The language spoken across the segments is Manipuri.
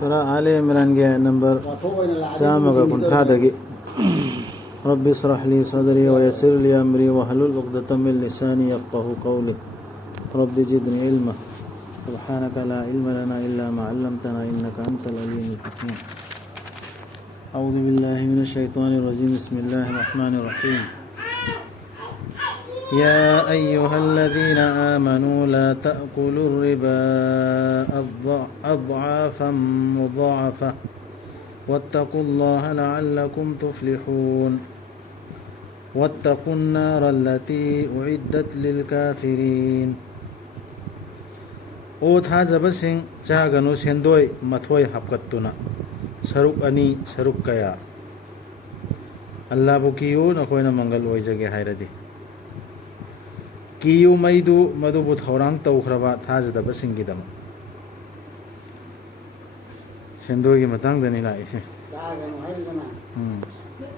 سورة آل عمران के नंबर 153 رب اشرح لي صدري ويسر لي أمري واحلل عقدة من لساني يفقهوا قولي رب زدني علما سبحانك لا علم لنا إلا ما علمتنا إنك أنت العليم الحكيم أعوذ بالله من الشيطان الرجيم بسم الله الرحمن الرحيم يا أيها الذين آمنوا لا تأكلوا الربا أضعافا مضاعفة واتقوا الله لعلكم تفلحون واتقوا النار التي أعدت للكافرين أو ꯊꯥꯖꯕꯁꯤꯡ ꯆꯥꯒꯅꯨ ꯁꯦꯟꯗꯣꯏ ꯃꯊꯣꯏ ꯍꯥꯞꯀꯠꯇꯨꯅ ꯁꯔꯨꯛ ꯑꯅꯤ ꯁꯔꯨꯛ ꯀꯌꯥ ꯑꯜꯂꯥꯍꯕꯨ ꯀꯤꯌꯨ ꯅꯈꯣꯏꯅ ꯃꯪꯒꯜ ꯑꯣꯏꯖꯒꯦ ꯍꯥꯏꯔꯗꯤ ꯀꯤꯌꯨ ꯃꯩꯗꯨ ꯃꯗꯨꯕꯨ ꯊꯧꯔꯥꯡ ꯇꯧꯈ꯭ꯔꯕ ꯊꯥꯖꯗꯕꯁꯤꯡꯒꯤꯗꯃꯛ ꯁꯦꯟꯗꯣꯏꯒꯤ ꯃꯇꯥꯡꯗꯅꯤ ꯂꯥꯛꯏꯁꯦ ꯆꯥꯒꯅꯨ ꯍꯥꯏꯔꯒꯅ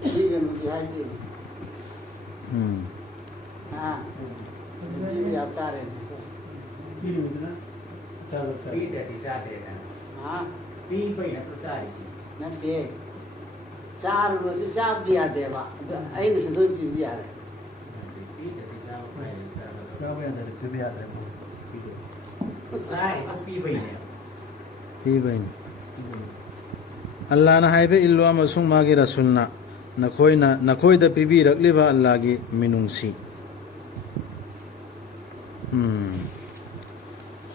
ꯄꯤꯒꯅꯨꯗꯤ ꯍꯥꯏꯗꯦ ꯄꯤꯕ ꯌꯥꯕ ꯇꯥꯔꯦꯅꯦ ꯄꯤꯗ꯭ꯔꯗꯤ ꯆꯥꯗ꯭ꯔꯦꯅ ꯄꯤꯕꯩ ꯅꯠꯇ꯭ꯔꯣ ꯆꯥꯔꯤꯁꯤ ꯅꯠꯇꯦ ꯆꯥꯔꯨꯔꯁꯤ ꯆꯥꯕꯗꯤ ꯌꯥꯗꯦꯕ ꯑꯗꯨ ꯑꯩꯅ ꯁꯦꯟꯗꯣꯏ ꯄꯤꯕꯗꯤ ꯌꯥꯔꯦ ꯄꯤꯗ꯭ꯔꯗꯤ ꯆꯥꯕ ꯌꯥꯗ꯭ꯔꯗꯤ ꯄꯤꯕ ꯌꯥꯗ꯭ꯔꯦ ꯆꯥꯔꯤꯗꯣ ꯄꯤꯕꯩꯅꯦ ꯄꯤꯕꯩꯅꯤ ꯑꯜꯂꯥꯍꯅ ꯍꯥꯏꯕ ꯏꯜꯂꯨ ꯑꯃꯁꯨꯡ ꯃꯥꯒꯤ ꯔꯁꯨꯜꯅ ꯅꯈꯣꯏꯗ ꯄꯤꯕꯤꯔꯛꯂꯤꯕ ꯑꯜꯂꯥꯍꯒꯤ ꯃꯤꯅꯨꯡꯁꯤ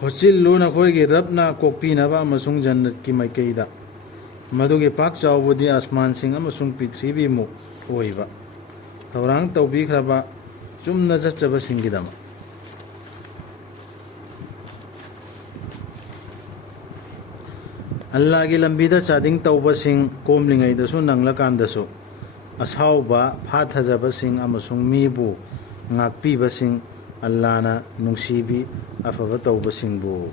ꯍꯣꯠꯆꯤꯜꯂꯨ ꯅꯈꯣꯏꯒꯤ ꯔꯕꯅ ꯀꯣꯛꯄꯤꯅꯕ ꯑꯃꯁꯨꯡ ꯖꯟꯅꯠꯀꯤ ꯃꯥꯏꯀꯩꯗ ꯃꯗꯨꯒꯤ ꯄꯥꯛ ꯆꯥꯎꯕꯗꯤ ꯑꯁꯃꯥꯟꯁꯤꯡ ꯑꯃꯁꯨꯡ ꯄ꯭ꯔꯤꯊꯤꯕꯤꯃꯨꯛ ꯑꯣꯏꯕ ꯊꯧꯔꯥꯡ ꯇꯧꯕꯤꯈ꯭ꯔꯕ ꯆꯨꯝꯅ ꯆꯠꯆꯕꯁꯤꯡꯒꯤꯗꯃꯛ ꯑꯜꯂꯥꯍꯒꯤ ꯂꯝꯕꯤꯗ ꯆꯥꯗꯤꯡ ꯇꯧꯕꯁꯤꯡ ꯀꯣꯝꯂꯤꯉꯩꯗꯁꯨ ꯅꯪꯂꯀꯥꯟꯗꯁꯨ ꯑꯁꯥꯎꯕ ꯐꯥꯊꯖꯕꯁꯤꯡ ꯑꯃꯁꯨꯡ ꯃꯤꯕꯨ ꯉꯥꯛꯄꯤꯕꯁꯤꯡ ꯑꯜꯂꯥꯍꯅ ꯅꯨꯡꯁꯤꯕꯤ ꯑꯐꯕ ꯇꯧꯕꯁꯤꯡꯕꯨ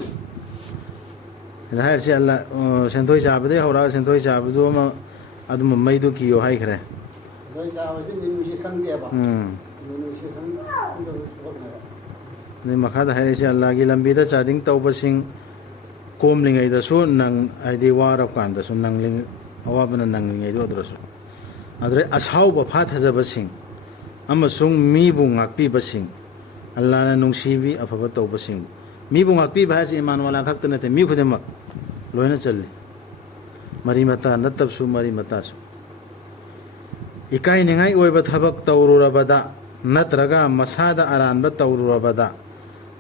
ꯍꯥꯏꯔꯤꯁꯤ ꯑꯜꯂꯥ ꯁꯦꯟꯊꯣꯏ ꯆꯥꯕꯗꯒꯤ ꯍꯧꯔꯒ ꯁꯦꯟꯊꯣꯏ ꯆꯥꯕꯗꯨ ꯑꯃ ꯑꯗꯨꯝꯕ ꯃꯩꯗꯨ ꯀꯤꯌꯣ ꯍꯥꯏꯈ꯭ꯔꯦ ꯁꯦꯟꯗꯣꯏ ꯆꯥꯕꯁꯤ ꯃꯤꯅꯨꯡꯁꯤ ꯈꯪꯗꯦꯕ ꯃꯤꯅꯨꯡꯁꯤ ꯈꯪꯗꯕ ꯊꯕꯛꯅꯦꯕ ꯑꯗꯩ ꯃꯈꯥꯗ ꯍꯥꯏꯔꯤꯁꯤ ꯑꯜꯂꯥꯍꯒꯤ ꯂꯝꯕꯤꯗ ꯆꯥꯗꯤꯡ ꯇꯧꯕꯁꯤꯡ ꯀꯣꯝꯂꯤꯉꯩꯗꯁꯨ ꯍꯥꯏꯗꯤ ꯋꯥꯔꯕ ꯀꯥꯟꯗꯁꯨ ꯑꯋꯥꯕꯅ ꯅꯪꯂꯤꯉꯩꯗꯨ ꯑꯗꯨꯗꯩ ꯑꯁꯥꯎꯕ ꯐꯥꯊꯖꯕꯁꯤꯡ ꯑꯃꯁꯨꯡ ꯃꯤꯕꯨ ꯉꯥꯛꯄꯤꯕꯁꯤꯡ ꯑꯜꯂꯥꯍꯅ ꯅꯨꯡꯁꯤꯕꯤ ꯑꯐꯕ ꯇꯧꯕꯁꯤꯡ ꯃꯤꯕꯨ ꯉꯥꯛꯄꯤꯕ ꯍꯥꯏꯔꯤꯁꯤ ꯏꯃꯥꯟ ꯋꯥꯂꯥ ꯈꯛꯇ ꯅꯠꯇꯦ ꯃꯤ ꯈꯨꯗꯤꯡꯃꯛ ꯂꯣꯏꯅ ꯆꯜꯂꯤ ꯃꯔꯤ ꯃꯇꯥ ꯅꯠꯇꯕꯁꯨ ꯃꯔꯤ ꯃꯇꯥꯁꯨ ꯏꯀꯥꯏꯅꯤꯡꯉꯥꯏ ꯑꯣꯏꯕ ꯊꯕꯛ ꯇꯧꯔꯨꯔꯕꯗ ꯅꯠꯇ꯭ꯔꯒ ꯃꯁꯥꯗ ꯑꯔꯥꯟꯕ ꯇꯧꯔꯨꯔꯕꯗ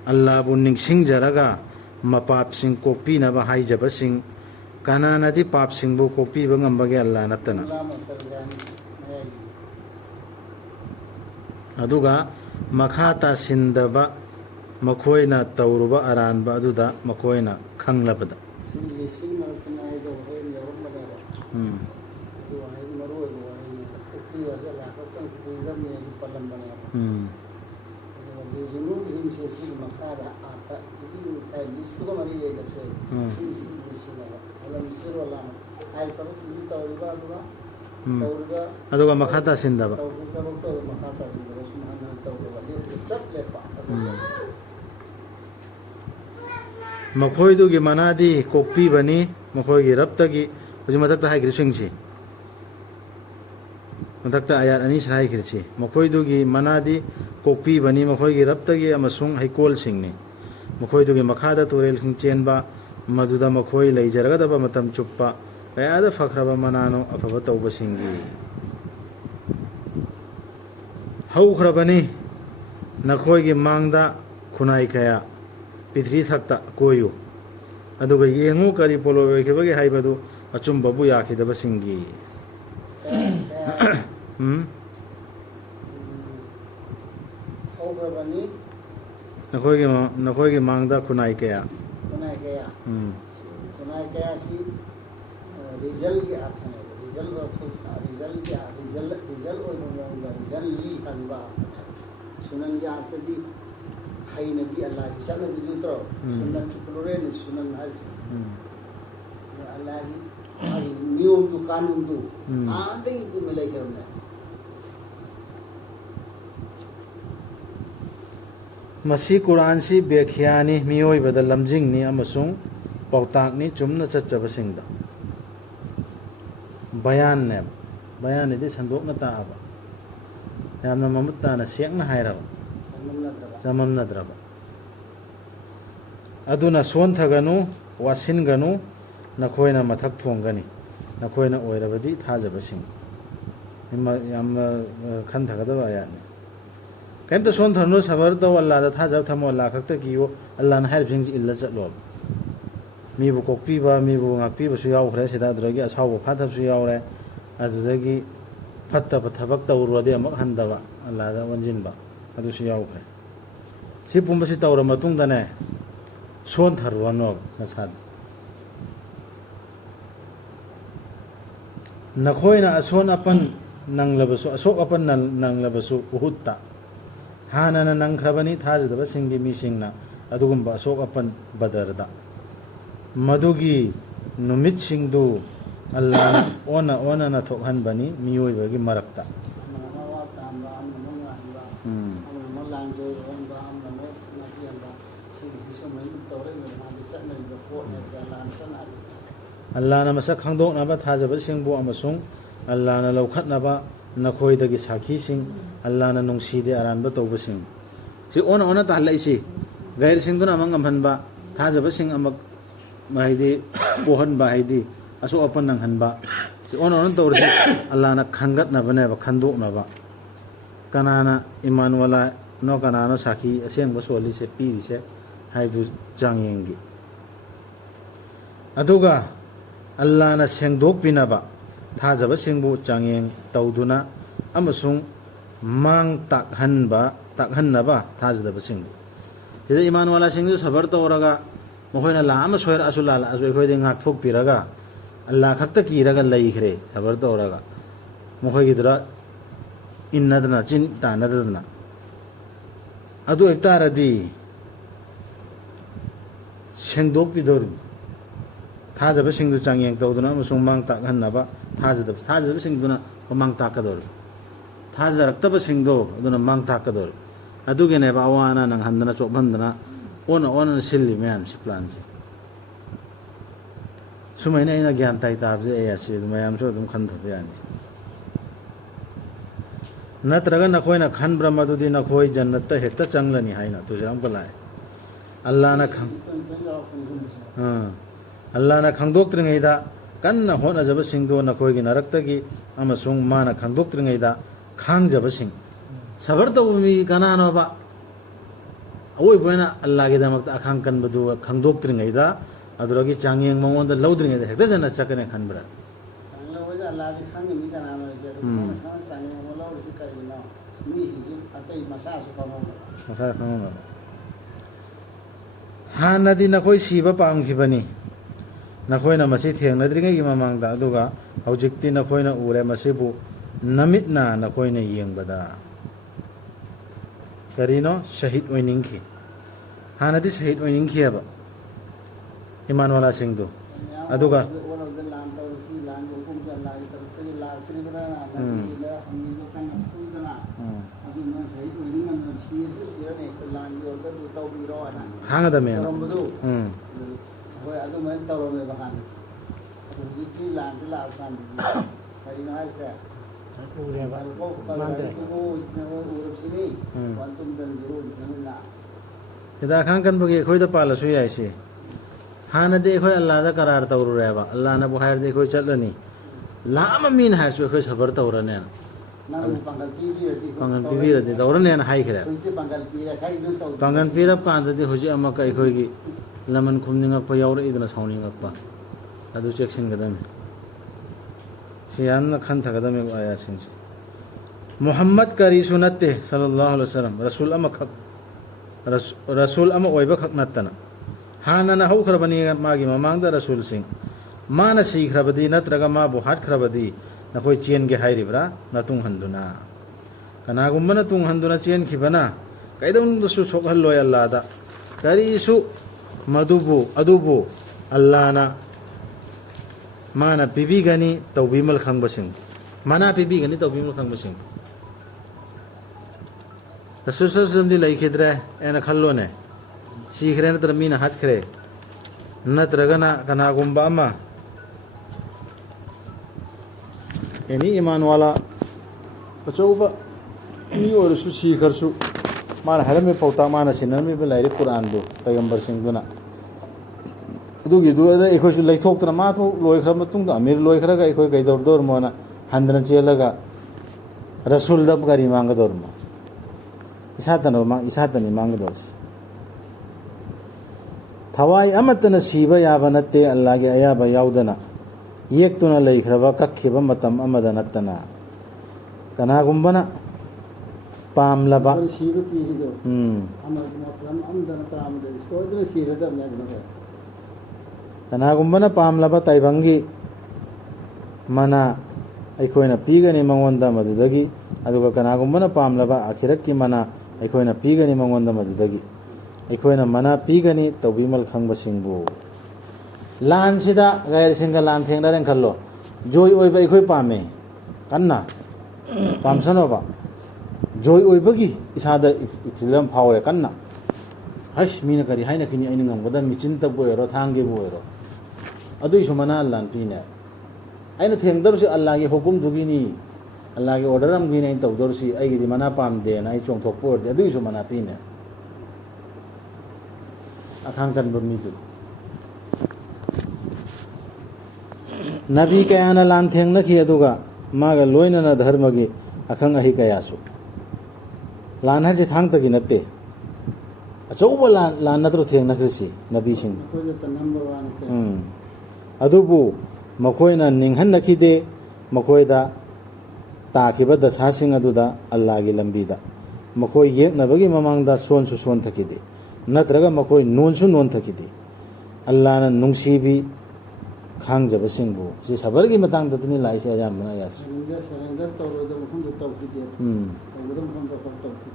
ꯑꯜꯂꯥꯍꯕꯨ ꯅꯤꯡꯁꯤꯡꯖꯔꯒ ꯃꯄꯥꯞꯁꯤꯡ ꯀꯣꯛꯄꯤꯅꯕ ꯍꯥꯏꯖꯕꯁꯤꯡ ꯀꯅꯥꯅꯗꯤ ꯄꯥꯞꯁꯤꯡꯕꯨ ꯀꯣꯛꯄꯤꯕ ꯉꯝꯕꯒꯦ ꯑꯜꯂꯥꯍ ꯅꯠꯇꯅ ꯑꯗꯨꯒ ꯃꯈꯥ ꯇꯥꯁꯤꯟꯗꯕ ꯃꯈꯣꯏꯅ ꯇꯧꯔꯨꯕ ꯑꯔꯥꯟꯕ ꯑꯗꯨꯗ ꯃꯈꯣꯏꯅ ꯈꯪꯂꯕꯗ ꯂꯤꯁꯤꯡ ꯃꯔꯛꯇꯅ ꯍꯥꯏꯗꯣ ꯍꯣꯔꯦꯟ ꯌꯧꯔꯝꯕꯅꯦꯕ ꯑꯗꯨ ꯍꯥꯏꯗꯤ ꯃꯔꯨ ꯑꯣꯏꯕ ꯋꯥꯍꯩꯅꯦꯕ ꯀꯣꯛꯄꯤꯕꯁꯦ ꯑꯜꯂꯥꯍ ꯈꯛꯇꯪ ꯀꯣꯛꯄꯤꯒꯗꯕꯅꯤ ꯍꯥꯏꯗꯤ ꯄꯜꯂꯝꯕꯅꯦꯕ ꯑꯗꯨꯒ ꯂꯤꯖꯨꯅꯨꯕꯤꯍꯤꯝꯁꯦ ꯁꯤꯒꯤ ꯃꯈꯥꯗ ꯂꯤꯁꯇꯨꯒ ꯃꯔꯤ ꯂꯩꯅꯕꯁꯦ ꯁꯤꯒꯤ ꯂꯤꯁꯤꯅꯦꯕ ꯑꯂꯝꯁꯤꯔꯣ ꯑꯜꯂꯥꯍꯅ ꯍꯥꯏ ꯊꯕꯛꯁꯤꯡꯁꯤ ꯇꯧꯔꯤꯕ ꯑꯗꯨꯒ ꯃꯈꯥ ꯇꯥꯁꯤꯟꯗꯕ ꯊꯕꯛꯇꯣ ꯃꯈꯥ ꯇꯥꯁꯤꯟꯗꯕ ꯁꯨꯝ ꯍꯟꯅ ꯇꯧꯔꯒ ꯂꯦꯞꯄꯁꯦ ꯆꯞ ꯂꯦꯞꯄ ꯃꯈꯣꯏꯗꯨꯒꯤ ꯃꯅꯥꯗꯤ ꯀꯣꯛꯄꯤꯕꯅꯤ ꯃꯈꯣꯏꯒꯤ ꯔꯕꯇꯒꯤ ꯍꯧꯖꯤꯛ ꯃꯊꯛꯇ ꯍꯥꯏꯈ꯭ꯔꯤꯁꯤꯡꯁꯤ ꯃꯊꯛꯇ ꯑꯌꯥꯠ ꯑꯅꯤꯁꯤꯗ ꯍꯥꯏꯈ꯭ꯔꯤꯁꯤ ꯃꯈꯣꯏꯗꯨꯒꯤ ꯃꯅꯥꯗꯤ ꯀꯣꯛꯄꯤꯕꯅꯤ ꯃꯈꯣꯏꯒꯤ ꯔꯕꯇꯒꯤ ꯑꯃꯁꯨꯡ ꯍꯩꯀꯣꯜꯁꯤꯡꯅꯤ ꯃꯈꯣꯏꯗꯨꯒꯤ ꯃꯈꯥꯗ ꯇꯨꯔꯦꯜꯁꯤꯡ ꯆꯦꯟꯕ ꯃꯗꯨꯗ ꯃꯈꯣꯏ ꯂꯩꯖꯔꯒꯗꯕ ꯃꯇꯝ ꯆꯨꯞꯄ ꯀꯌꯥꯗ ꯐꯈ꯭ꯔꯕ ꯃꯅꯥꯅꯣ ꯑꯐꯕ ꯇꯧꯕꯁꯤꯡꯒꯤ ꯍꯧꯈ꯭ꯔꯕꯅꯤ ꯅꯈꯣꯏꯒꯤ ꯃꯥꯡꯗ ꯈꯨꯟꯅꯥꯏ ꯀꯌꯥ ꯄ꯭ꯔꯤꯊꯤꯕꯤ ꯊꯛꯇ ꯀꯣꯏꯌꯨ ꯑꯗꯨꯒ ꯌꯦꯡꯉꯨ ꯀꯔꯤ ꯄꯣꯂꯣꯏ ꯑꯣꯏꯈꯤꯕꯒꯦ ꯍꯥꯏꯕꯗꯨ ꯑꯆꯨꯝꯕꯕꯨ ꯌꯥꯈꯤꯗꯕꯁꯤꯡꯒꯤ ꯍꯧꯈ꯭ꯔꯕꯅꯤ ꯅꯈꯣꯏꯒꯤ ꯃꯥꯡꯗ ꯈꯨꯟꯅꯥꯏ ꯀꯌꯥ ꯈꯨꯟꯅꯥꯏ ꯀꯌꯥꯁꯤ ꯔꯤꯖꯜꯒꯤ ꯑꯥꯔꯊꯅꯦꯕ ꯔꯤꯖꯜ ꯑꯣꯏꯕ ꯃꯑꯣꯡꯗ ꯔꯤꯖꯜꯂꯤ ꯍꯥꯏꯕ ꯑꯥꯔꯊꯅꯦꯕ ꯁꯨꯅꯟꯒꯤ ꯑꯥꯔꯊꯗꯤ ꯍꯩꯅꯕꯤ ꯑꯜꯂꯥꯍꯒꯤ ꯆꯠꯅꯕꯤꯗꯨ ꯅꯠꯇ꯭ꯔꯣ ꯁꯨꯅꯟꯒꯤ ꯄ꯭ꯂꯨꯔꯦꯜꯅꯤ ꯁꯨꯅꯟ ꯍꯥꯏꯁꯦ ꯑꯜꯂꯥꯍꯒꯤ ꯅꯤꯌꯣꯝꯗꯨ ꯀꯥꯅꯨꯟꯗꯨ ꯍꯥꯟꯅꯗꯒꯤ ꯑꯗꯨꯝ ꯂꯩꯈ꯭ꯔꯕꯅꯦ ꯃꯁꯤ ꯀꯨꯔꯥꯟꯁꯤ ꯕꯦꯈ꯭ꯌꯥꯅꯤ ꯃꯤꯑꯣꯏꯕꯗ ꯂꯝꯖꯤꯡꯅꯤ ꯑꯃꯁꯨꯡ ꯄꯥꯎꯇꯥꯛꯅꯤ ꯆꯨꯝꯅ ꯆꯠꯆꯕꯁꯤꯡꯗ ꯕꯌꯥꯟꯅꯦꯕ ꯕꯌꯥꯟꯅꯤꯗꯤ ꯁꯟꯗꯣꯛꯅ ꯇꯥꯛꯑꯕ ꯌꯥꯝꯅ ꯃꯃꯨꯠ ꯇꯥꯅ ꯁꯦꯡꯅ ꯍꯥꯏꯔꯕ ꯆꯃꯝꯅꯗ꯭ꯔꯕ ꯑꯗꯨꯅ ꯁꯣꯟꯊꯒꯅꯨ ꯋꯥꯁꯤꯟꯒꯅꯨ ꯅꯈꯣꯏꯅ ꯃꯊꯛ ꯊꯣꯡꯒꯅꯤ ꯅꯈꯣꯏꯅ ꯑꯣꯏꯔꯕꯗꯤ ꯊꯥꯖꯕꯁꯤꯡ ꯌꯥꯝꯅ ꯈꯟꯊꯒꯗꯕ ꯑꯌꯥꯠꯅꯤ ꯀꯩꯝꯇ ꯁꯣꯟꯊꯔꯅꯨ ꯁꯕꯔ ꯇꯧ ꯑꯜꯂꯥꯗ ꯊꯥꯖꯕ ꯊꯝꯃꯣ ꯑꯜꯂꯥ ꯈꯛꯇ ꯀꯤꯌꯣ ꯑꯜꯂꯥꯅ ꯍꯥꯏꯔꯤꯕꯁꯤꯡꯁꯤ ꯏꯜꯂ ꯆꯠꯂꯣ ꯃꯤꯕꯨ ꯀꯣꯛꯄꯤꯕ ꯃꯤꯕꯨ ꯉꯥꯛꯄꯤꯕꯁꯨ ꯌꯥꯎꯈ꯭ꯔꯦ ꯁꯤꯗ ꯑꯗꯨꯗꯒꯤ ꯑꯁꯥꯎꯕ ꯐꯥꯊꯕꯁꯨ ꯌꯥꯎꯔꯦ ꯑꯗꯨꯗꯒꯤ ꯐꯠꯇꯕ ꯊꯕꯛ ꯇꯧꯔꯨꯔꯗꯤ ꯑꯃꯨꯛ ꯍꯟꯗꯕ ꯑꯜꯂꯥꯗ ꯑꯣꯟꯁꯤꯟꯕ ꯑꯗꯨꯁꯨ ꯌꯥꯎꯈ꯭ꯔꯦ ꯁꯤ ꯄꯨꯝꯕꯁꯤ ꯇꯧꯔ ꯃꯇꯨꯡꯗꯅꯦ ꯁꯣꯟꯊꯔꯨꯔꯅꯣꯕ ꯅꯁꯥꯗ ꯅꯈꯣꯏꯅ ꯑꯁꯣꯟ ꯑꯄꯟ ꯅꯪꯂꯕꯁꯨ ꯑꯁꯣꯛ ꯑꯄꯟ ꯅꯪꯂꯕꯁꯨ ꯎꯍꯨꯠꯇ ꯍꯥꯟꯅꯅ ꯅꯪꯈ꯭ꯔꯕꯅꯤ ꯊꯥꯖꯗꯕꯁꯤꯡꯒꯤ ꯃꯤꯁꯤꯡꯅ ꯑꯗꯨꯒꯨꯝꯕ ꯑꯁꯣꯛ ꯑꯄꯟ ꯕꯗꯔꯗ ꯃꯗꯨꯒꯤ ꯅꯨꯃꯤꯠꯁꯤꯡꯗꯨ ꯑꯜꯂꯥꯍꯅ ꯑꯣꯟꯅ ꯑꯣꯟꯅꯅ ꯊꯣꯛꯍꯟꯕꯅꯤ ꯃꯤꯑꯣꯏꯕꯒꯤ ꯃꯔꯛꯇ ꯑꯜꯂꯥꯍꯅ ꯃꯁꯛ ꯈꯪꯗꯣꯛꯅꯕ ꯊꯥꯖꯕꯁꯤꯡꯕꯨ ꯑꯃꯁꯨꯡ ꯑꯜꯂꯥꯍꯅ ꯂꯧꯈꯠꯅꯕ ꯅꯈꯣꯏꯗꯒꯤ ꯁꯥꯈꯤꯁꯤꯡ ꯑꯜꯂꯥꯍꯅ ꯅꯨꯡꯁꯤꯗꯦ ꯑꯔꯥꯟꯕ ꯇꯧꯕꯁꯤꯡ ꯁꯤ ꯑꯣꯟꯅ ꯑꯣꯟꯅ ꯇꯥꯍꯜꯂꯛꯏꯁꯤ ꯒꯩꯔꯁꯤꯡꯗꯨꯅ ꯑꯃ ꯉꯝꯍꯟꯕ ꯊꯥꯖꯕꯁꯤꯡ ꯑꯃ ꯍꯥꯏꯗꯤ ꯄꯣꯍꯟꯕ ꯍꯥꯏꯗꯤ ꯑꯁꯣꯛ ꯑꯄꯟ ꯅꯪꯍꯟꯕ ꯁꯤ ꯑꯣꯟꯅ ꯑꯣꯟꯅ ꯇꯧꯔꯤꯁꯤ ꯑꯜꯂꯥꯍꯅ ꯈꯟꯒꯠꯅꯕꯅꯦꯕ ꯈꯟꯗꯣꯛꯅꯕ ꯀꯅꯥꯅ ꯏꯃꯥꯟꯋꯥꯂꯥꯅꯣ ꯀꯅꯥꯅꯣ ꯁꯥꯈꯤ ꯑꯁꯦꯡꯕ ꯁꯣꯜꯂꯤꯁꯦ ꯄꯤꯔꯤꯁꯦ ꯍꯥꯏꯕꯗꯨ ꯆꯥꯡꯌꯦꯡꯒꯤ ꯑꯗꯨꯒ ꯑꯜꯂꯥꯍꯅ ꯁꯦꯡꯗꯣꯛꯄꯤꯅꯕ ꯊꯥꯖꯕꯁꯤꯡꯕꯨ ꯆꯥꯡꯌꯦꯡ ꯇꯧꯗꯨꯅ ꯑꯃꯁꯨꯡ ꯃꯥꯡ ꯇꯥꯛꯍꯟꯅꯕ ꯊꯥꯖꯗꯕꯁꯤꯡꯕꯨ ꯁꯤꯗ ꯏꯃꯥꯟꯋꯥꯂꯥꯁꯤꯡꯗꯨ ꯁꯕꯔ ꯇꯧꯔꯒ ꯃꯈꯣꯏꯅ ꯂꯥꯛꯑꯃ ꯁꯣꯏꯔꯛꯑꯁꯨ ꯂꯥꯜꯂꯛꯑꯁꯨ ꯑꯩꯈꯣꯏꯗꯤ ꯉꯥꯛꯊꯣꯛꯄꯤꯔꯒ ꯑꯜꯂꯥꯍ ꯈꯛꯇ ꯀꯤꯔꯒ ꯂꯩꯈ꯭ꯔꯦ ꯁꯕꯔ ꯇꯧꯔꯒ ꯃꯈꯣꯏꯒꯤꯗꯨꯗ ꯏꯟꯅꯗꯅ ꯆꯤꯟ ꯇꯥꯟꯅꯗꯅ ꯑꯗꯨ ꯑꯣꯏꯕꯇꯥꯔꯗꯤ ꯁꯦꯡꯗꯣꯛꯄꯤꯗꯧꯔꯤꯕ ꯊꯥꯖꯕꯁꯤꯡꯗꯨ ꯆꯥꯡꯌꯦꯡ ꯇꯧꯗꯨꯅ ꯑꯃꯁꯨꯡ ꯃꯥꯡ ꯇꯥꯛꯍꯟꯅꯕ ꯊꯥꯖꯕꯁꯤꯡꯗꯨꯅ ꯃꯥꯡ ꯇꯥꯛꯀꯗꯧꯔꯤ ꯊꯥꯖꯔꯛꯇꯕꯁꯤꯡꯗꯣ ꯑꯗꯨꯅ ꯃꯥꯡ ꯇꯥꯛꯀꯗꯧꯔꯤ ꯑꯗꯨꯒꯤꯅꯦꯕ ꯑꯋꯥ ꯑꯅꯥ ꯅꯪꯍꯟꯗꯅ ꯆꯣꯞꯍꯟꯗꯅ ꯑꯣꯟꯅ ꯑꯣꯟꯅ ꯁꯤꯜꯂꯤ ꯃꯌꯥꯝꯁꯤ ꯄ꯭ꯂꯥꯟꯁꯦ ꯁꯨꯃꯥꯏꯅ ꯑꯩꯅ ꯒ꯭ꯌꯥꯟ ꯇꯥꯏ ꯇꯥꯕꯁꯦ ꯑꯩ ꯑꯁꯤ ꯃꯌꯥꯝꯁꯨ ꯑꯗꯨꯝ ꯈꯟꯊꯕ ꯌꯥꯅꯤ ꯅꯠꯇ꯭ꯔꯒ ꯅꯈꯣꯏꯅ ꯈꯟꯕ꯭ꯔꯥ ꯃꯗꯨꯗꯤ ꯅꯈꯣꯏ ꯖꯟꯅꯠꯇ ꯍꯦꯛꯇ ꯆꯪꯂꯅꯤ ꯍꯥꯏꯅ ꯇꯨꯁꯦ ꯑꯃꯨꯛꯀ ꯂꯥꯛꯑꯦ ꯑꯜꯂꯥꯍꯅ ꯈꯪꯗꯣꯛꯇ꯭ꯔꯤꯉꯩꯗ ꯀꯟꯅ ꯍꯣꯠꯅꯖꯕꯁꯤꯡꯗꯣ ꯅꯈꯣꯏꯒꯤ ꯅꯔꯛꯇꯒꯤ ꯑꯃꯁꯨꯡ ꯃꯥꯅ ꯈꯪꯗꯣꯛꯇ꯭ꯔꯤꯉꯩꯗ ꯈꯥꯡꯖꯕꯁꯤꯡ ꯁꯕꯔ ꯇꯧꯕ ꯃꯤ ꯀꯅꯥꯅꯣꯕ ꯑꯋꯣꯏꯕ ꯑꯣꯏꯅ ꯑꯜꯂꯥꯍꯒꯤꯗꯃꯛꯇ ꯑꯈꯥꯡ ꯀꯟꯕꯗꯨ ꯈꯪꯗꯣꯛꯇ꯭ꯔꯤꯉꯩꯗ ꯑꯗꯨꯗꯒꯤ ꯆꯥꯡꯌꯦꯡ ꯃꯉꯣꯟꯗ ꯂꯧꯗ꯭ꯔꯤꯉꯩꯗ ꯍꯦꯛꯇ ꯖꯟꯅꯠ ꯆꯠꯀꯅꯤ ꯈꯟꯕ꯭ꯔꯥ ꯃꯁꯥ ꯈꯪꯍꯧꯅꯕ ꯍꯥꯟꯅꯗꯤ ꯅꯈꯣꯏ ꯁꯤꯕ ꯄꯥꯝꯈꯤꯕꯅꯤ ꯅꯈꯣꯏꯅ ꯃꯁꯤ ꯊꯦꯡꯅꯗ꯭ꯔꯤꯉꯩꯒꯤ ꯃꯃꯥꯡꯗ ꯑꯗꯨꯒ ꯍꯧꯖꯤꯛꯇꯤ ꯅꯈꯣꯏꯅ ꯎꯔꯦ ꯃꯁꯤꯕꯨ ꯅꯃꯤꯠꯅ ꯅꯈꯣꯏꯅ ꯌꯦꯡꯕꯗ ꯀꯔꯤꯅꯣ ꯁꯍꯤꯗ ꯑꯣꯏꯅꯤꯡꯈꯤ ꯍꯥꯟꯅꯗꯤ ꯁꯍꯤꯗ ꯑꯣꯏꯅꯤꯡꯈꯤꯑꯕ ꯏꯃꯥꯟꯋꯥꯂꯥꯁꯤꯡꯗꯨ ꯑꯗꯨꯒ ꯈꯥꯡꯒꯗꯕꯅꯦꯅ ꯍꯣꯏ ꯑꯗꯨꯃꯥꯏꯅ ꯇꯧꯔꯝꯃꯦꯕ ꯍꯥꯟꯅ ꯍꯧꯖꯤꯛꯇꯤ ꯂꯥꯟꯁꯤ ꯂꯥꯛꯑꯀꯥꯟꯗꯗꯤ ꯀꯔꯤꯅꯣ ꯍꯥꯏꯁꯦ ꯍꯤꯗꯥꯛ ꯈꯥꯡ ꯀꯟꯕꯒꯤ ꯑꯩꯈꯣꯏꯗ ꯄꯥꯜꯂꯁꯨ ꯌꯥꯏꯁꯦ ꯍꯥꯟꯅꯗꯤ ꯑꯩꯈꯣꯏ ꯑꯜꯂꯥꯍꯗ ꯀꯔꯥꯔ ꯇꯧꯔꯨꯔꯦꯕ ꯑꯜꯂꯥꯍꯅꯕꯨ ꯍꯥꯏꯔꯗꯤ ꯑꯩꯈꯣꯏ ꯆꯠꯂꯅꯤ ꯂꯥꯛꯑꯃ ꯃꯤꯅ ꯍꯥꯏꯔꯁꯨ ꯑꯩꯈꯣꯏ ꯁꯕꯔ ꯇꯧꯔꯅꯦꯅ ꯄꯥꯡꯒꯜ ꯄꯤꯕꯤꯔꯗꯤ ꯇꯧꯔꯅꯦꯅ ꯍꯥꯏꯈ꯭ꯔꯦ ꯄꯥꯡꯒꯜ ꯄꯤꯔꯕ ꯀꯥꯟꯗꯗꯤ ꯍꯧꯖꯤꯛ ꯑꯃꯨꯛꯀ ꯑꯩꯈꯣꯏꯒꯤ ꯂꯃꯟ ꯈꯨꯝꯅꯤꯡꯉꯛꯄ ꯌꯥꯎꯔꯛꯏꯗꯅ ꯁꯥꯎꯅꯤꯡꯉꯛꯄ ꯑꯗꯨ ꯆꯦꯛꯁꯤꯟꯒꯗꯕꯅꯤ ꯁꯤ ꯌꯥꯝꯅ ꯈꯟꯊꯒꯗꯕꯅꯤ ꯑꯥꯌꯥꯁꯤꯡꯁꯤ ꯃꯨꯍꯝꯃꯗ ꯀꯔꯤꯁꯨ ꯅꯠꯇꯦ ꯁꯜꯂꯜꯂꯥꯍꯨ ꯑꯂꯩꯍꯤ ꯋꯁꯜꯂꯝ ꯔꯁꯨꯜ ꯑꯃ ꯑꯣꯏꯕꯈꯛ ꯅꯠꯇꯅ ꯍꯥꯟꯅꯅ ꯍꯧꯈ꯭ꯔꯕꯅꯤ ꯃꯥꯒꯤ ꯃꯃꯥꯡꯗ ꯔꯁꯨꯜꯁꯤꯡ ꯃꯥꯅ ꯁꯤꯈ꯭ꯔꯕꯗꯤ ꯅꯠꯇ꯭ꯔꯒ ꯃꯥꯕꯨ ꯍꯥꯠꯈ꯭ꯔꯕꯗꯤ ꯅꯈꯣꯏ ꯆꯦꯟꯒꯦ ꯍꯥꯏꯔꯤꯕ꯭ꯔꯥ ꯅꯇꯨꯡ ꯍꯟꯗꯨꯅ ꯀꯅꯥꯒꯨꯝꯕꯅ ꯇꯨꯡ ꯍꯟꯗꯨꯅ ꯆꯦꯟꯈꯤꯕꯅ ꯀꯩꯗꯧꯅꯨꯡꯗꯁꯨ ꯁꯣꯛꯍꯜꯂꯣꯏ ꯑꯜꯂꯥꯍꯗ ꯀꯔꯤꯁꯨ ꯑꯗꯨꯕꯨ ꯑꯜꯂꯥꯍꯅ ꯃꯥꯅ ꯄꯤꯕꯤꯒꯅꯤ ꯇꯧꯕꯤꯃꯜ ꯈꯪꯕꯁꯤꯡ ꯃꯅꯥ ꯄꯤꯕꯤꯒꯅꯤ ꯇꯧꯕꯤꯃꯜ ꯈꯪꯕꯁꯤꯡ ꯔꯁꯨꯜ ꯁꯜꯂꯜꯂꯥꯍꯨ ꯑꯂꯩꯍꯤ ꯋꯁꯜꯂꯝꯗꯤ ꯂꯩꯈꯤꯗ꯭ꯔꯦ ꯑꯩꯅ ꯈꯜꯂꯣꯅꯦ ꯁꯤꯈ꯭ꯔꯦ ꯅꯠꯇ꯭ꯔꯒ ꯃꯤꯅ ꯍꯥꯠꯈ꯭ꯔꯦ ꯅꯠꯇ꯭ꯔꯒꯅ ꯀꯅꯥꯒꯨꯝꯕ ꯑꯃ ꯑꯦꯅꯤ ꯏꯃꯥꯟ ꯋꯥꯂꯥ ꯑꯆꯧꯕ ꯃꯤ ꯑꯣꯏꯔꯁꯨ ꯁꯤꯈ꯭ꯔꯁꯨ ꯃꯥꯅ ꯍꯥꯏꯔꯝꯃꯤꯕ ꯄꯥꯎꯇꯥꯛ ꯃꯥꯅ ꯁꯤꯟꯅꯔꯝꯃꯤꯕ ꯂꯥꯏꯔꯤꯛ ꯀꯨꯔꯥꯟꯗꯨ ꯄꯩꯒꯝꯕꯔꯁꯤꯡꯗꯨꯅ ꯑꯗꯨꯒꯤꯗꯨꯗ ꯑꯩꯈꯣꯏꯁꯨ ꯂꯩꯊꯣꯛꯇꯅ ꯃꯥꯕꯨ ꯂꯣꯏꯈ꯭ꯔ ꯃꯇꯨꯡꯗ ꯑꯃꯤꯔ ꯂꯣꯏꯈ꯭ꯔꯒ ꯑꯩꯈꯣꯏ ꯀꯩꯗꯧꯗꯧꯔꯃꯣꯅ ꯍꯟꯗꯅ ꯆꯦꯜꯂꯒ ꯔꯁꯨꯜꯗ ꯀꯔꯤ ꯃꯥꯡꯒꯗꯧꯔꯃꯣ ꯏꯁꯥꯇꯅꯤ ꯃꯥꯡꯒꯗꯧꯔꯤꯁꯤ ꯊꯋꯥꯏ ꯑꯃꯠꯇꯅ ꯁꯤꯕ ꯌꯥꯕ ꯅꯠꯇꯦ ꯑꯜꯂꯥꯍꯒꯤ ꯑꯌꯥꯕ ꯌꯥꯎꯗꯅ ꯌꯦꯛꯇꯨꯅ ꯂꯩꯈ꯭ꯔꯕ ꯀꯛꯈꯤꯕ ꯃꯇꯝ ꯑꯃꯗ ꯅꯠꯇꯅ ꯀꯅꯥꯒꯨꯝꯕꯅ ꯄꯥꯝꯂꯕ ꯁꯤꯕ ꯀꯤꯔꯤꯗꯣ ꯃꯇꯝ ꯑꯃꯗ ꯇꯥꯝꯗ ꯁꯣꯏꯗꯅ ꯁꯤꯔꯗꯕꯅꯦ ꯀꯅꯥꯒꯨꯝꯕꯅ ꯄꯥꯝꯂꯕ ꯇꯥꯏꯕꯪꯒꯤ ꯃꯅꯥ ꯑꯩꯈꯣꯏꯅ ꯄꯤꯒꯅꯤ ꯃꯉꯣꯟꯗ ꯃꯗꯨꯗꯒꯤ ꯑꯗꯨꯒ ꯀꯅꯥꯒꯨꯝꯕꯅ ꯄꯥꯝꯂꯕ ꯑꯈꯤꯔꯠꯀꯤ ꯃꯅꯥ ꯑꯩꯈꯣꯏꯅ ꯄꯤꯒꯅꯤ ꯃꯉꯣꯟꯗ ꯃꯗꯨꯗꯒꯤ ꯑꯩꯈꯣꯏꯅ ꯃꯅꯥ ꯄꯤꯒꯅꯤ ꯇꯧꯕꯤꯃꯜ ꯈꯪꯕꯁꯤꯡꯕꯨ ꯂꯥꯟꯁꯤꯗ ꯒꯥꯏꯔꯁꯤꯡꯒ ꯂꯥꯟ ꯊꯦꯡꯅꯔꯦ ꯈꯜꯂꯣ ꯖꯣꯏ ꯑꯣꯏꯕ ꯑꯩꯈꯣꯏ ꯄꯥꯝꯃꯦ ꯀꯟꯅ ꯄꯥꯝꯁꯅꯣꯕ ꯖꯣꯏ ꯑꯣꯏꯕꯒꯤ ꯏꯁꯥꯗ ꯏꯊꯤꯜ ꯑꯃ ꯐꯥꯎꯔꯦ ꯀꯟꯅ ꯍꯩꯁ ꯃꯤꯅ ꯀꯔꯤ ꯍꯥꯏꯅꯈꯤꯅꯤ ꯑꯩꯅ ꯉꯝꯒꯗ ꯃꯤꯆꯤꯟꯇꯕꯨ ꯑꯣꯏꯔꯣ ꯊꯥꯡꯒꯤꯕꯨ ꯑꯣꯏꯔꯣ ꯑꯗꯨꯏꯁꯨ ꯃꯅꯥ ꯂꯥꯟ ꯄꯤꯅꯦ ꯑꯩꯅ ꯊꯦꯡꯗꯧꯔꯤꯁꯤ ꯑꯜꯂꯥꯍꯒꯤ ꯍꯨꯀꯨꯝꯗꯨꯒꯤꯅꯤ ꯑꯜꯂꯥꯍꯒꯤ ꯑꯣꯔꯗꯔ ꯑꯃꯒꯤꯅꯤ ꯑꯩꯅ ꯇꯧꯗꯧꯔꯤꯁꯤ ꯑꯩꯒꯤꯗꯤ ꯃꯅꯥ ꯄꯥꯝꯗꯦꯅ ꯑꯩ ꯆꯣꯡꯊꯣꯛꯄ ꯑꯣꯏꯔꯗꯤ ꯑꯗꯨꯒꯤꯁꯨ ꯃꯅꯥ ꯄꯤꯅꯦ ꯑꯈꯥꯡ ꯀꯟꯕ ꯃꯤꯗꯨ ꯅꯕꯤ ꯀꯌꯥꯅ ꯂꯥꯟ ꯊꯦꯡꯅꯈꯤ ꯑꯗꯨꯒ ꯃꯥꯒ ꯂꯣꯏꯅꯅ ꯙꯔꯃꯒꯤ ꯑꯈꯪ ꯑꯍꯩ ꯀꯌꯥꯁꯨ ꯂꯥꯟ ꯍꯥꯏꯁꯦ ꯊꯥꯡꯇꯒꯤ ꯅꯠꯇꯦ ꯑꯆꯧꯕ ꯂꯥꯟ ꯅꯠꯇ꯭ꯔꯣ ꯊꯦꯡꯅꯈ꯭ꯔꯤꯁꯤ ꯅꯕꯤꯁꯤꯡ ꯑꯗꯨꯕु ꯃꯈꯣꯏꯅ ꯅꯤꯡꯍꯟꯅꯈꯤꯗꯦ ꯃꯈꯣꯏꯗ ꯇꯥꯈꯤꯕ ꯗꯁꯥꯁꯤꯡ ꯑꯗꯨꯗ ꯑꯜꯂꯥꯍꯒꯤ ꯂꯝꯕꯤꯗ ꯃꯈꯣꯏ ꯌꯦꯛꯅꯕꯒꯤ ꯃꯃꯥꯡꯗ ꯁꯣꯟꯁꯨ ꯁꯣꯟꯊꯈꯤꯗꯦ ꯅꯠꯇ꯭ꯔꯒ ꯃꯈꯣꯏ ꯅꯣꯟꯁꯨ ꯅꯣꯟꯊꯈꯤꯗꯦ ꯑꯜꯂꯥꯍꯅ ꯅꯨꯡꯁꯤꯕꯤ ꯈꯥꯡꯖꯕꯁꯤꯡꯕꯨ ꯁꯤ ꯁꯕꯔꯒꯤ ꯃꯇꯥꯡꯗꯅꯤ ꯂꯥꯛꯏꯁꯦ ꯑꯌꯥꯝꯕꯅ ꯑꯌꯥꯁꯤ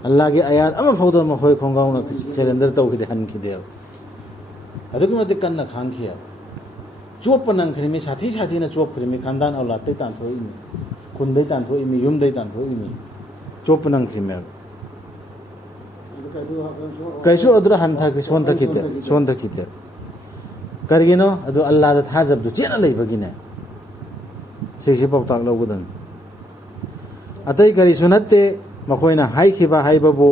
ꯑꯜꯂꯥꯍꯒꯤ ꯑꯌꯥꯠ ꯑꯃ ꯐꯥꯎꯗ ꯃꯈꯣꯏ ꯈꯣꯡꯒꯥꯎꯅ ꯁꯦꯔꯦꯟꯗꯔ ꯇꯧꯈꯤꯗꯦ ꯍꯟꯈꯤꯗꯦꯕ ꯑꯗꯨꯛꯀꯤ ꯃꯇꯤꯛ ꯀꯟꯅ ꯈꯥꯡꯈꯤꯑꯕ ꯆꯣꯞꯄ ꯅꯪꯈ꯭ꯔꯤꯃꯤ ꯁꯥꯊꯤ ꯁꯥꯊꯤꯅ ꯆꯣꯞꯈ꯭ꯔꯤꯃꯤ ꯈꯥꯟꯗꯥꯟ ꯑꯧꯂꯥꯠꯇꯩ ꯇꯥꯟꯊꯣꯛꯏꯃꯤ ꯈꯨꯟꯗꯩ ꯇꯥꯟꯊꯣꯛꯏꯃꯤ ꯌꯨꯝꯗꯩ ꯇꯥꯟꯊꯣꯛꯏꯃꯤ ꯆꯣꯞꯄ ꯅꯪꯈ꯭ꯔꯤꯃꯦꯕ ꯀꯩꯁꯨ ꯑꯗꯨꯗ ꯁꯣꯟꯊꯈꯤꯗꯦ ꯀꯔꯤꯒꯤꯅꯣ ꯑꯗꯨ ꯑꯜꯂꯥꯍꯗ ꯊꯥꯖꯕꯗꯨ ꯆꯦꯠꯅ ꯂꯩꯕꯒꯤꯅꯦ ꯁꯤꯁꯤ ꯄꯥꯎꯇꯥꯛ ꯂꯧꯒꯗꯕꯅꯤ ꯑꯇꯩ ꯀꯔꯤꯁꯨ ꯅꯠꯇꯦ ꯃꯈꯣꯏꯅ ꯍꯥꯏꯈꯤꯕ ꯍꯥꯏꯕꯕు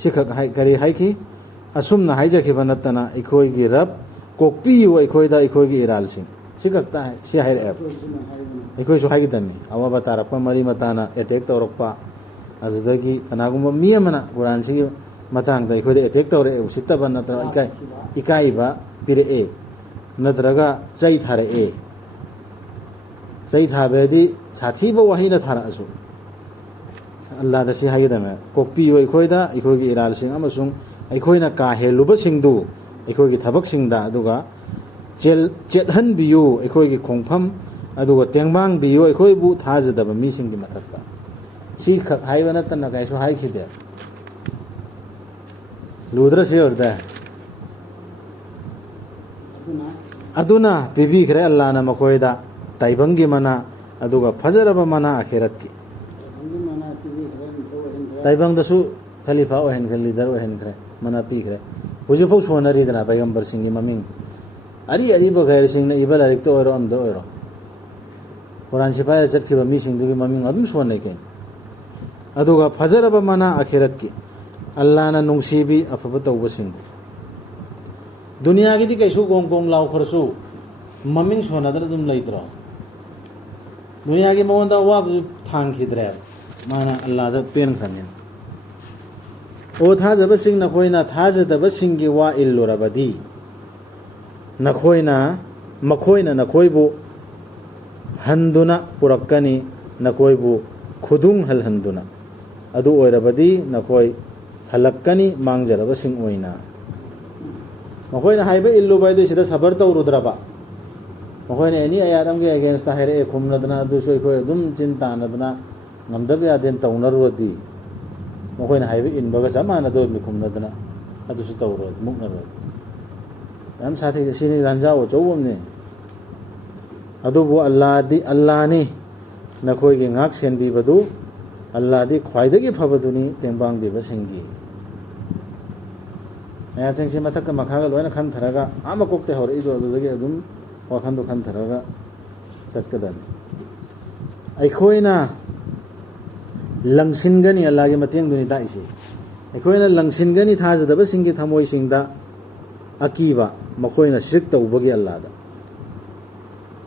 ꯁꯤꯈꯛ ꯀꯔꯤ ꯍꯥꯏꯈꯤ ꯑꯁꯨꯝꯅ ꯍꯥꯏꯖꯈꯤꯕ ꯅꯠꯇꯅ ꯑꯩꯈꯣꯏꯒꯤ ꯔꯕ ꯀꯣꯛꯄꯤꯌꯨ ꯑꯩꯈꯣꯏꯗ ꯑꯩꯈꯣꯏꯒꯤ ꯏꯔꯥꯜꯁꯤꯡ ꯁꯤ ꯈꯛꯇ ꯁꯤ ꯍꯥꯏꯔꯛꯑꯦꯕ ꯑꯩꯈꯣꯏꯁꯨ ꯍꯥꯏꯒꯗꯕꯅꯤ ꯑꯋꯥꯕ ꯇꯥꯔꯛꯄ ꯃꯔꯤ ꯃꯇꯥꯅ ꯑꯦꯇꯦꯛ ꯇꯧꯔꯛꯄ ꯑꯗꯨꯗꯒꯤ ꯀꯅꯥꯒꯨꯝꯕ ꯃꯤ ꯑꯃꯅ ꯀꯨꯔꯥꯟꯁꯤꯒꯤ ꯃꯇꯥꯡꯗ ꯑꯩꯈꯣꯏꯗ ꯑꯦꯇꯦꯛ ꯇꯧꯔꯛꯑꯦ ꯎꯁꯤꯠꯇꯕ ꯅꯠꯇ꯭ꯔꯒ ꯏꯀꯥꯏꯕ ꯄꯤꯔꯛꯑꯦ ꯅꯠꯇ꯭ꯔꯒ ꯆꯩ ꯊꯥꯔꯛꯑꯦ ꯆꯩ ꯊꯥꯕꯗꯤ ꯁꯥꯊꯤꯕ ꯋꯥꯍꯩꯅ ꯊꯥꯔꯛꯑꯁꯨ ꯑꯜꯂꯥꯍꯗ ꯁꯤ ꯍꯥꯏꯒꯗꯕꯅꯦ ꯀꯣꯛꯄꯤꯌꯨ ꯑꯩꯈꯣꯏꯗ ꯑꯩꯈꯣꯏꯒꯤ ꯏꯔꯥꯜꯁꯤꯡ ꯑꯃꯁꯨꯡ ꯑꯩꯈꯣꯏꯅ ꯀꯥ ꯍꯦꯜꯂꯨꯕꯁꯤꯡꯗꯨ ꯑꯩꯈꯣꯏꯒꯤ ꯊꯕꯛꯁꯤꯡꯗ ꯑꯗꯨꯒ ꯆꯦꯠꯍꯟꯕꯤꯌꯨ ꯑꯩꯈꯣꯏꯒꯤ ꯈꯣꯡꯐꯝ ꯑꯗꯨꯒ ꯇꯦꯡꯕꯥꯡꯕꯤꯌꯨ ꯑꯩꯈꯣꯏꯕꯨ ꯊꯥꯖꯗꯕ ꯃꯤꯁꯤꯡꯒꯤ ꯃꯊꯛꯇ ꯁꯤꯈꯛ ꯍꯥꯏꯕ ꯅꯠꯇꯅ ꯀꯩꯁꯨ ꯍꯥꯏꯈꯤꯗꯦ ꯂꯨꯗ꯭ꯔ ꯁꯤ ꯑꯣꯏꯔꯗ ꯑꯗꯨꯅ ꯄꯤꯕꯤꯈ꯭ꯔꯦ ꯑꯜꯂꯥꯍꯅ ꯃꯈꯣꯏꯗ ꯇꯥꯏꯕꯪꯒꯤ ꯃꯅꯥ ꯑꯗꯨꯒ ꯐꯖꯔꯕ ꯃꯅꯥ ꯑꯈꯤꯔꯠꯀꯤ ꯇꯥꯏꯕꯪꯗꯁꯨ ꯈꯂꯤꯐꯥ ꯑꯣꯏꯍꯟꯈ꯭ꯔꯦ ꯂꯤꯗꯔ ꯑꯣꯏꯍꯟꯈ꯭ꯔꯦ ꯃꯅꯥ ꯄꯤꯈ꯭ꯔꯦ ꯍꯧꯖꯤꯛꯐꯥꯎ ꯁꯣꯟꯅꯔꯤꯗꯅ ꯄꯩꯒꯝꯕꯔꯁꯤꯡꯒꯤ ꯃꯃꯤꯡ ꯑꯔꯤꯕ ꯒꯩꯔꯁꯤꯡꯅ ꯏꯕ ꯂꯥꯏꯔꯤꯛꯇ ꯑꯣꯏꯔꯣ ꯑꯃꯗ ꯑꯣꯏꯔꯣ ꯀꯨꯔꯥꯟ ꯁꯤꯐꯥꯏꯗ ꯆꯠꯈꯤꯕ ꯃꯤꯁꯤꯡꯗꯨꯒꯤ ꯃꯃꯤꯡ ꯑꯗꯨꯝ ꯁꯣꯟꯅꯩ ꯀꯩꯅꯣ ꯑꯗꯨꯒ ꯐꯖꯔꯕ ꯃꯅꯥ ꯑꯈꯤꯔꯠꯀꯤ ꯑꯜꯂꯥꯍꯅ ꯅꯨꯡꯁꯤꯕꯤ ꯑꯐꯕ ꯇꯧꯕꯁꯤꯡꯕꯨ ꯗꯨꯅꯤꯌꯥꯒꯤꯗꯤ ꯀꯩꯁꯨ ꯒꯣꯡ ꯒꯣꯡ ꯂꯥꯎꯈ꯭ꯔꯁꯨ ꯃꯃꯤꯡ ꯁꯣꯟꯅꯗꯅ ꯑꯗꯨꯝ ꯂꯩꯇ꯭ꯔꯣ ꯗꯨꯅꯤꯌꯥꯒꯤ ꯃꯉꯣꯟꯗ ꯑꯋꯥꯕꯁꯨ ꯊꯥꯡꯈꯤꯗ꯭ꯔꯦ ꯃꯥꯅ ꯑꯜꯂꯥꯍꯗ ꯄꯦꯟꯈ꯭ꯔꯅꯤꯅ ꯑꯣ ꯊꯥꯖꯕꯁꯤꯡ ꯅꯈꯣꯏꯅ ꯊꯥꯖꯗꯕꯁꯤꯡꯒꯤ ꯋꯥ ꯏꯜꯂꯨꯔꯕꯗꯤ ꯃꯈꯣꯏꯅ ꯅꯈꯣꯏꯕꯨ ꯍꯟꯗꯨꯅ ꯄꯨꯔꯛꯀꯅꯤ ꯅꯈꯣꯏꯕꯨ ꯈꯨꯗꯨꯡ ꯍꯜꯍꯟꯗꯨꯅ ꯑꯗꯨ ꯑꯣꯏꯔꯕꯗꯤ ꯅꯈꯣꯏ ꯍꯜꯂꯛꯀꯅꯤ ꯃꯥꯡꯖꯔꯕꯁꯤꯡ ꯑꯣꯏꯅ ꯃꯈꯣꯏꯅ ꯍꯥꯏꯕ ꯏꯜꯂꯨꯕ ꯍꯥꯏꯗꯨ ꯁꯤꯗ ꯁꯕꯔ ꯇꯧꯔꯨꯗ꯭ꯔꯕ ꯃꯈꯣꯏꯅ ꯑꯦꯅꯤ ꯑꯌꯥꯠ ꯑꯃꯒꯤ ꯑꯦꯒꯦꯟꯁꯇ ꯍꯥꯏꯔꯛꯑꯦ ꯈꯨꯝꯅꯗꯅ ꯑꯗꯨꯁꯨ ꯑꯩꯈꯣꯏ ꯑꯗꯨꯝ ꯆꯤꯟ ꯇꯥꯟꯅꯗꯅ ꯉꯝꯗꯕ ꯌꯥꯗꯦꯅ ꯇꯧꯅꯔꯨꯔꯗꯤ ꯃꯈꯣꯏꯅ ꯍꯥꯏꯕ ꯏꯟꯕꯒ ꯆꯞ ꯃꯥꯟꯅꯗꯣꯏꯅꯤ ꯈꯨꯝꯅꯗꯅ ꯑꯗꯨꯁꯨ ꯇꯧꯔꯣꯏ ꯃꯨꯛꯅꯔꯣꯏ ꯌꯥꯝ ꯁꯥꯊꯤ ꯁꯤꯅꯤ ꯂꯥꯟꯖꯥꯎ ꯑꯆꯧꯕ ꯑꯃꯅꯤ ꯑꯗꯨꯕꯨ ꯑꯜꯂꯥꯍꯅꯤ ꯅꯈꯣꯏꯒꯤ ꯉꯥꯛ ꯁꯦꯟꯕꯤꯕꯗꯨ ꯑꯜꯂꯥꯍꯗꯤ ꯈ꯭ꯋꯥꯏꯗꯒꯤ ꯐꯕꯗꯨꯅꯤ ꯇꯦꯡꯕꯥꯡꯕꯤꯕꯁꯤꯡꯒꯤ ꯃꯌꯥꯝꯁꯤꯡꯁꯤ ꯃꯊꯛꯀ ꯃꯈꯥꯒ ꯂꯣꯏꯅ ꯈꯟꯊꯔꯒ ꯃꯀꯣꯛꯇꯩ ꯍꯧꯔꯛꯏꯗꯣ ꯑꯗꯨꯗꯒꯤ ꯑꯗꯨꯝ ꯋꯥꯈꯟꯗꯣ ꯈꯟꯊꯔꯒ ꯆꯠꯀꯗꯕꯅꯤ ꯑꯩꯈꯣꯏꯅ ꯂꯪꯁꯤꯟꯒꯅꯤ ꯑꯜꯂꯥꯍꯒꯤ ꯃꯇꯦꯡꯗꯨꯅꯤ ꯇꯥꯛꯏꯁꯤ ꯑꯩꯈꯣꯏꯅ ꯂꯪꯁꯤꯟꯒꯅꯤ ꯊꯥꯖꯗꯕꯁꯤꯡꯒꯤ ꯊꯃꯣꯏꯁꯤꯡꯗ ꯑꯀꯤꯕ ꯃꯈꯣꯏꯅ ꯁꯤꯔꯛ ꯇꯧꯕꯒꯤ ꯑꯜꯂꯥꯍꯗ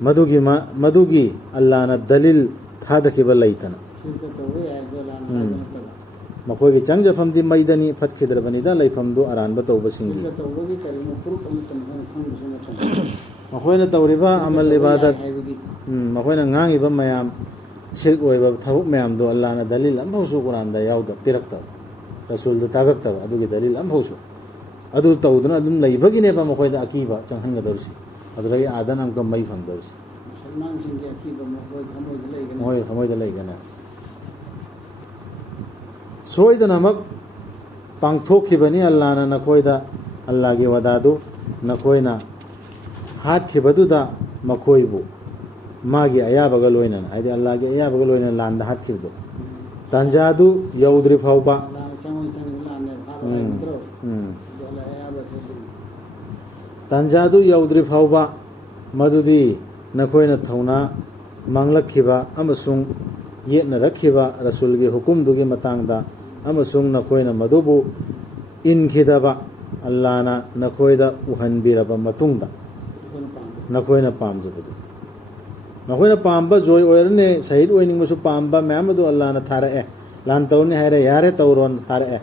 ꯃꯗꯨꯒꯤ ꯑꯜꯂꯥꯍꯅ ꯗꯂꯤꯜ ꯊꯥꯗꯈꯤꯕ ꯂꯩꯇꯅ ꯁꯤꯔꯀ ꯇꯧꯕ ꯌꯥꯏꯗꯣ ꯂꯥꯟꯅ ꯍꯥꯏꯕ ꯅꯠꯇꯕ ꯃꯈꯣꯏꯒꯤ ꯆꯪꯖꯐꯝꯗꯤ ꯃꯩꯗꯅꯤ ꯐꯠꯈꯤꯗ꯭ꯔꯕꯅꯤꯗ ꯂꯩꯐꯝꯗꯨ ꯑꯔꯥꯟꯕ ꯇꯧꯕꯁꯤꯡꯒꯤ ꯁꯤꯔꯀ ꯇꯧꯕꯒꯤ ꯀꯔꯤꯅꯣ ꯄ꯭ꯔꯨꯞ ꯑꯃꯇ ꯃꯈꯣꯏꯅ ꯈꯪꯕꯁꯨ ꯅꯠꯇꯕ ꯃꯈꯣꯏꯅ ꯇꯧꯔꯤꯕ ꯑꯃꯜ ꯏꯕꯥꯗꯠ ꯍꯥꯏꯕꯒꯤ ꯃꯈꯣꯏꯅ ꯉꯥꯡꯉꯤꯕ ꯃꯌꯥꯝ ꯁꯤꯔꯛ ꯑꯣꯏꯕ ꯊꯕꯛ ꯃꯌꯥꯝꯗꯣ ꯑꯜꯂꯥꯍꯅ ꯗꯂꯤꯜ ꯑꯃꯐꯥꯎꯁꯨ ꯀꯨꯔꯥꯟꯗ ꯄꯤꯔꯛꯇꯕ ꯔꯁꯨꯜꯗ ꯇꯥꯒꯛꯇꯕ ꯑꯗꯨꯒꯤ ꯗꯂꯤꯜ ꯑꯃꯐꯥꯎꯁꯨ ꯑꯗꯨ ꯇꯧꯗꯨꯅ ꯑꯗꯨꯝ ꯂꯩꯕꯒꯤꯅꯦꯕ ꯃꯈꯣꯏꯗ ꯑꯀꯤꯕ ꯆꯪꯍꯟꯒꯗꯧꯔꯤꯁꯤ ꯑꯗꯨꯗꯒꯤ ꯑꯥꯗꯅ ꯑꯃꯨꯛꯀ ꯃꯩ ꯐꯪꯗꯧꯔꯤꯁꯤ ꯁꯜꯃꯥꯟꯁꯤꯡꯒꯤ ꯑꯀꯤꯕ ꯃꯈꯣꯏ ꯊꯃꯣꯏꯗ ꯂꯩꯒꯅꯤ ꯃꯈꯣꯏ ꯊꯃꯣꯏꯗ ꯂꯩꯒꯅꯤ ꯁꯣꯏꯗꯅꯃꯛ ꯄꯥꯡꯊꯣꯛꯈꯤꯕꯅꯤ ꯑꯜꯂꯥꯍꯅ ꯅꯈꯣꯏꯗ ꯑꯜꯂꯥꯍꯒꯤ ꯋꯥꯗꯥꯗꯨ ꯅꯈꯣꯏꯅ ꯍꯥꯠꯈꯤꯕꯗꯨꯗ ꯃꯈꯣꯏꯕꯨ ꯃꯥꯒꯤ ꯑꯌꯥꯕꯒ ꯂꯣꯏꯅꯅ ꯍꯥꯏꯗꯤ ꯑꯜꯂꯥꯍꯒꯤ ꯑꯌꯥꯕꯒ ꯂꯣꯏꯅꯅ ꯂꯥꯟꯗ ꯍꯥꯠꯈꯤꯕꯗꯣ ꯇꯥꯟꯖꯥꯗꯨ ꯌꯧꯗ꯭ꯔꯤ ꯐꯥꯎꯕ ꯂꯥꯟꯅ ꯆꯪꯉꯣꯏ ꯂꯥꯟꯅ ꯐꯥꯔꯣ ꯍꯥꯏꯕꯗ꯭ꯔꯣ ꯑꯗꯨ ꯑꯌꯥꯕꯁꯨ ꯑꯗꯨꯝ ꯇꯥꯟꯖꯥꯗꯨ ꯌꯧꯗ꯭ꯔꯤ ꯐꯥꯎꯕ ꯃꯗꯨꯗꯤ ꯅꯈꯣꯏꯅ ꯊꯧꯅꯥ ꯃꯥꯡꯂꯛꯈꯤꯕ ꯑꯃꯁꯨꯡ ꯌꯦꯠꯅꯔꯛꯈꯤꯕ ꯔꯁꯨꯜꯒꯤ ꯍꯨꯀꯨꯝꯗꯨꯒꯤ ꯃꯇꯥꯡꯗ ꯑꯃꯁꯨꯡ ꯅꯈꯣꯏꯅ ꯃꯗꯨꯕꯨ ꯏꯟꯈꯤꯗꯕ ꯑꯜꯂꯥꯍꯅ ꯅꯈꯣꯏꯗ ꯎꯍꯟꯕꯤꯔꯕ ꯃꯇꯨꯡꯗ ꯅꯈꯣꯏꯅ ꯄꯥꯝꯖꯕꯗꯨ ꯅꯈꯣꯏꯅ ꯄꯥꯝꯕ ꯖꯣꯏ ꯑꯣꯏꯔꯅꯤ ꯁꯍꯤꯗ ꯑꯣꯏꯅꯤꯡꯕꯁꯨ ꯄꯥꯝꯕ ꯃꯌꯥꯝ ꯑꯗꯨ ꯑꯜꯂꯥꯍꯅ ꯊꯥꯔꯛꯑꯦ ꯂꯥꯟ ꯇꯧꯔꯅꯤ ꯍꯥꯏꯔꯦ ꯌꯥꯔꯦ ꯇꯧꯔꯣꯅ ꯊꯥꯔꯛꯑꯦ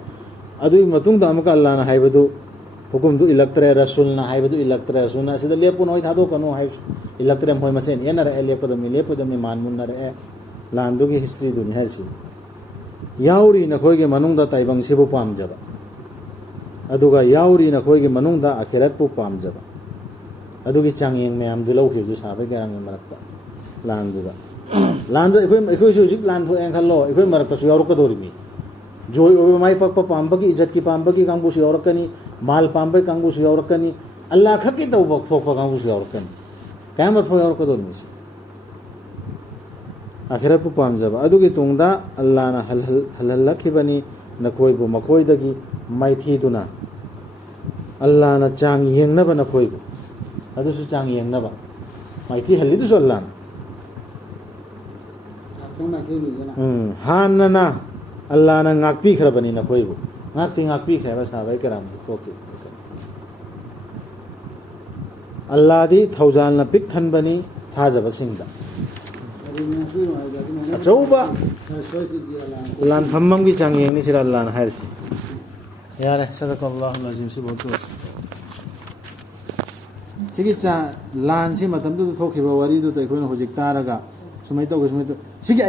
ꯑꯗꯨꯒꯤ ꯃꯇꯨꯡꯗ ꯑꯃꯨꯛꯀ ꯑꯜꯂꯥꯍꯅ ꯍꯥꯏꯕꯗꯨ hukum tu ilaktre rasul na haibu tu ilaktre rasul na sida lepu noi thado kanu hai ilaktre moi masen enar e lepu da mi man mun nar e landu gi history du ni haisi yauri na khoi ge manung da taibang sibu pam jaba aduga yauri na khoi ge manung da akhirat pu pam jaba adugi changyeng meam du lau khiu sa ba garang marakta landu da landu ekoi su jik lan fu eng khallo ekoi marakta su yauru ka dori mi joy o mai pak pa pambagi izzat ki pambagi kangbu su yaurkani mal pambai kangbu su yaurkani allah khaki tau bak thok pa kangbu su yaurkani kamat pho yaurka dor mi akhirat pu pamjaba adugi tungda allah na halal lakhibani nakoi bu makoi dagi mai thi duna allah na chang yengna ba nakoi bu adu su chang yengna ba mai thi halli du allah hanna na Allah na ngakpi khrabani na koi bu ngakpi khaba sabai karam okay Allah di thaujan na pik than bani thajaba singda achauba lan phammam gi changyeng ni sira Allah na hairsi yare sadakallahu alazim si botu sigi cha lan si matam du thokhiba wari du tai koina hojik taraga sumai to sigi